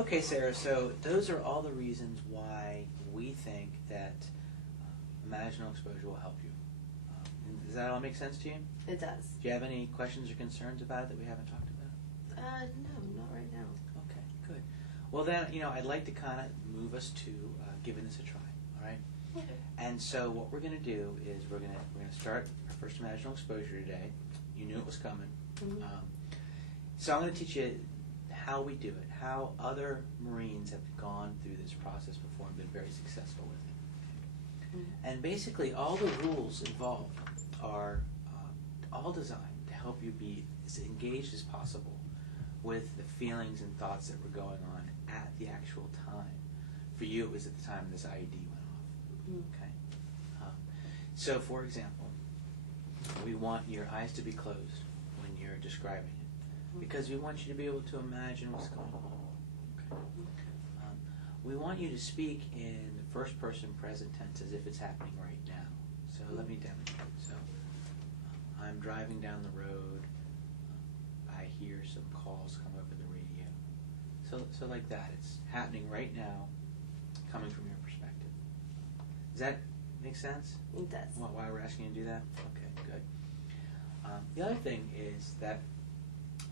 Okay, Sarah, so those are all the reasons why we think that imaginal exposure will help you. Does that all make sense to you? It does. Do you have any questions or concerns about it that we haven't talked about? No, not right now. Okay, good. Well then, I'd like to kind of move us to giving this a try, all right? Okay. And so what we're going to do is we're going to start our first imaginal exposure today. You knew it was coming. Mm-hmm. So I'm going to teach you how we do it, how other Marines have gone through this process before and been very successful with it. Mm-hmm. And basically all the rules involved are all designed to help you be as engaged as possible with the feelings and thoughts that were going on at the actual time. For you, it was at the time this IED went off. Mm-hmm. Okay. So, for example, we want your eyes to be closed when you're describing it, because we want you to be able to imagine what's going on. Okay. We want you to speak in the first person present tense as if it's happening right now. So let me demonstrate. So I'm driving down the road. I hear some calls come over the radio. So like that. It's happening right now, coming from your perspective. Does that make sense? It does. Why we're asking you to do that? Okay, good. The other thing is that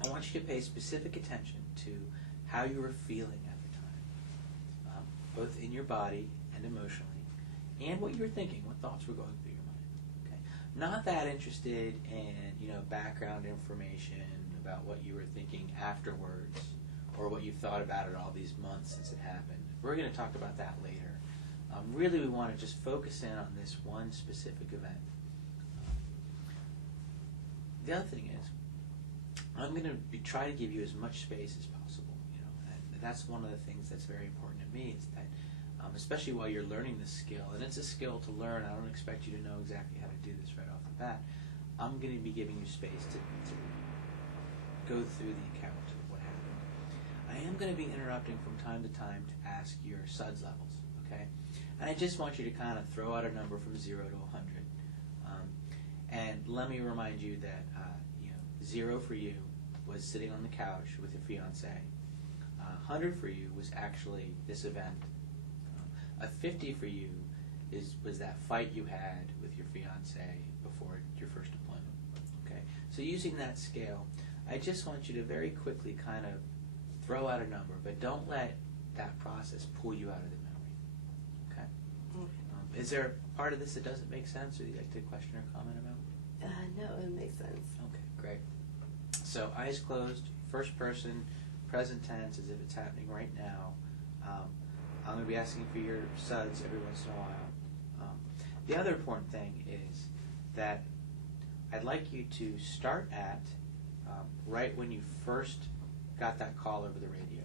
I want you to pay specific attention to how you were feeling at the time, both in your body and emotionally, and what you were thinking, what thoughts were going through your mind. Okay, not that interested in background information about what you were thinking afterwards or what you thought about it all these months since it happened. We're going to talk about that later. Really, we want to just focus in on this one specific event. The other thing is, I'm going to try to give you as much space as possible. And that's one of the things that's very important to me is that, especially while you're learning this skill, and it's a skill to learn. I don't expect you to know exactly how to do this right off the bat. I'm going to be giving you space to go through the account of what happened. I am going to be interrupting from time to time to ask your SUDS levels, okay? And I just want you to kind of throw out a number from 0 to 100. And let me remind you that 0 for you was sitting on the couch with your fiance. 100 for you was actually this event. A 50 for you was that fight you had with your fiance before your first deployment. Okay, so using that scale, I just want you to very quickly kind of throw out a number, but don't let that process pull you out of the memory. Okay. Is there a part of this that doesn't make sense, or you'd like to question or comment about? No, it makes sense. Okay, great. So eyes closed, first person, present tense, as if it's happening right now. I'm going to be asking for your SUDS every once in a while. The other important thing is that I'd like you to start at right when you first got that call over the radio.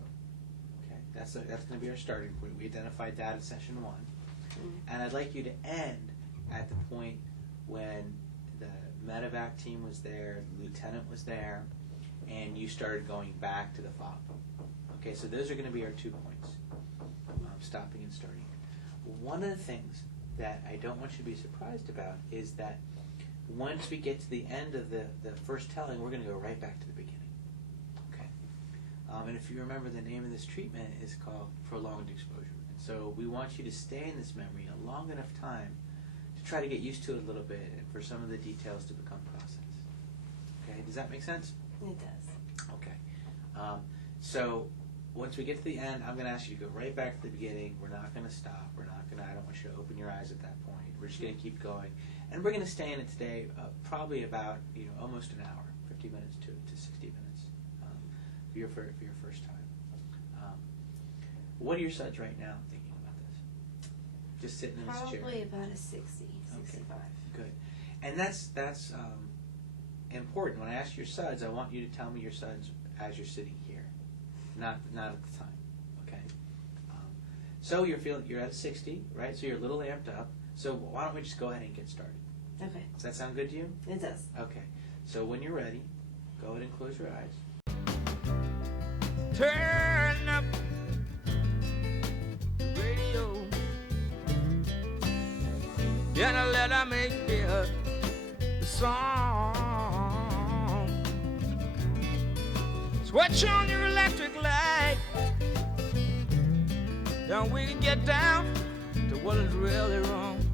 Okay, that's going to be our starting point. We identified that in session 1. And I'd like you to end at the point when the medevac team was there, the lieutenant was there, and you started going back to the fob. Okay, so those are going to be our 2 points, stopping and starting. One of the things that I don't want you to be surprised about is that once we get to the end of the first telling, we're going to go right back to the beginning. Okay, and if you remember, the name of this treatment is called prolonged exposure. And so we want you to stay in this memory a long enough time to try to get used to it a little bit and for some of the details to become processed. Okay, does that make sense? It does. Okay. So once we get to the end, I'm going to ask you to go right back to the beginning. We're not going to stop. I don't want you to open your eyes at that point. We're just going to keep going. And we're going to stay in it today probably about almost an hour, 50 minutes to 60 minutes for your first time. What are your SUDS right now thinking about this? Just sitting in this chair? Probably about a 60, 65. Good. And that's important. When I ask your SUDS, I want you to tell me your SUDS as you're sitting here, not at the time. Okay. So you're at 60, right? So you're a little amped up. So why don't we just go ahead and get started? Okay. Does that sound good to you? It does. Okay. So when you're ready, go ahead and close your eyes. Turn up the radio. Yeah, let her make the song. Switch on your electric light. then we can get down to what is really wrong.